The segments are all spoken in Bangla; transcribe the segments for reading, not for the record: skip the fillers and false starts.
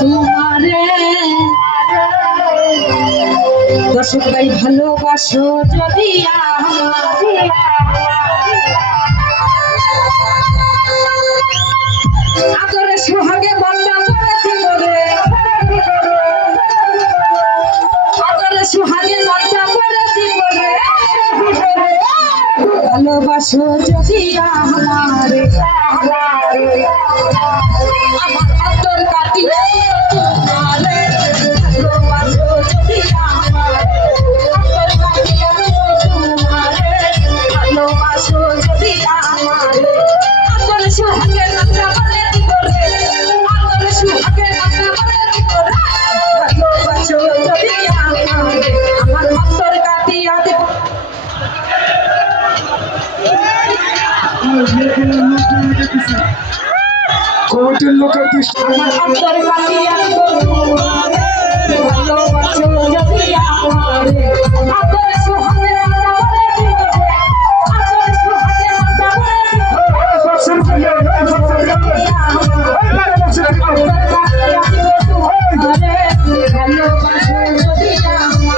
তোমারে দর্শকরাই ভালোবাসো যদি আদরে সোহাগে মনটা পড়ে দিব রে, আদরে সোহাগে মনটা পড়ে দিব রে, ভালোবাসো যদি আমারে আমার অন্তর কাটিয়ে তোমারে ভালোবাসো যদি আমারে অন্তর কাটিয়ে তোমারে ভালোবাসো যদি আমারে আদরে সোহাগে মনটা পড়ে দিব রে, আদরে সোহাগে মনটা পড়ে দিব রে, ভালোবাসো যদি আমারে আমার অন্তর কাটিয়ে কোর্টের লোকের দৃষ্টি আমার অন্তর কাটিয়া ভালোবাসো যদি আমারে আদরে সোহাগে মনটা পড়ে দিব রে, আদরে সোহাগে মনটা পড়ে দিব রে, ভালোবাসো যদি আমারে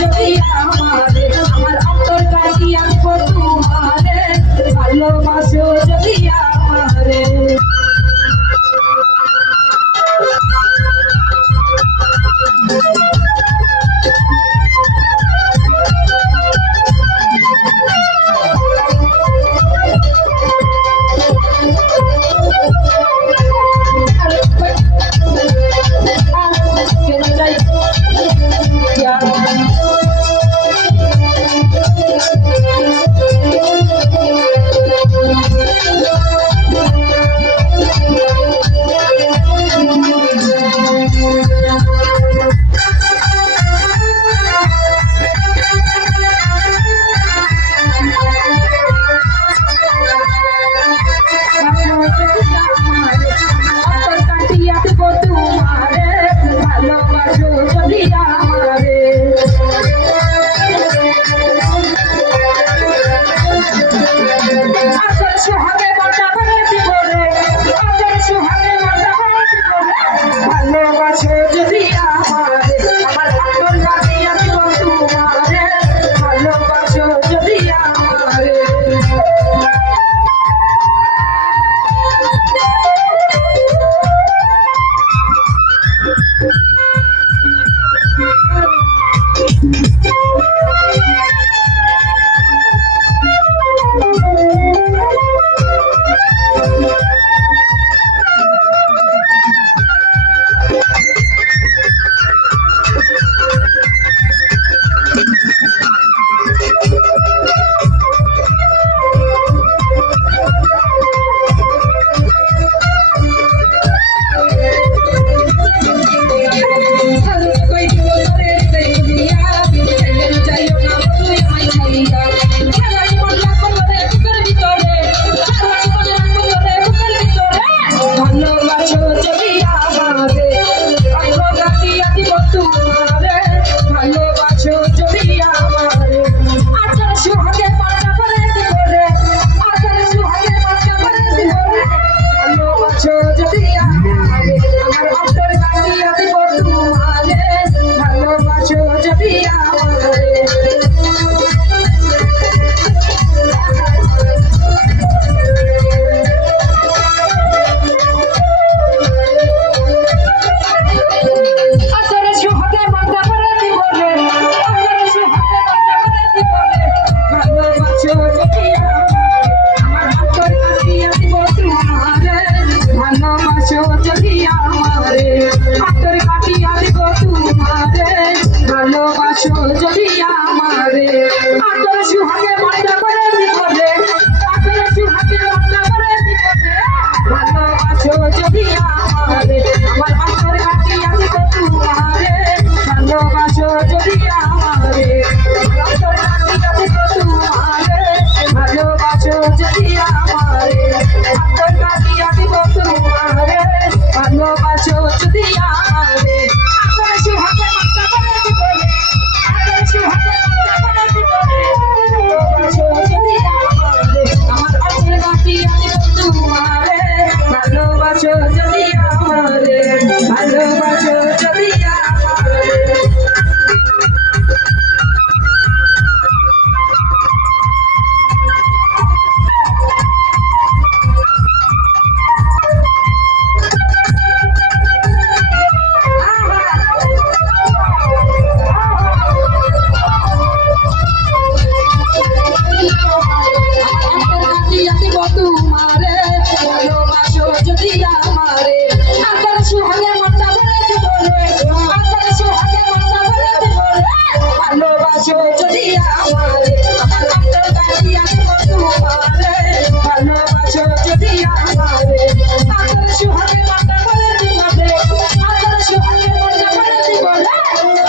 যদি আমাদের আমার অন্তর কাটিয়া তোমারে ভালোবাসো যদি আমারে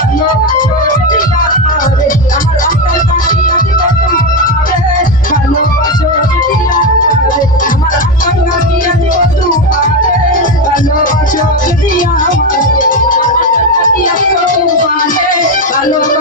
ভালোবাসো যদি আমারে আমার অন্তর কাছে আছে তোমারে ভালোবাসো যদি আমারে আমার অন্তর কাছে আছে তোমারে ভালোবাসো যদি আমারে আমার অন্তর কাছে আছে তোমারে ভালোবাসো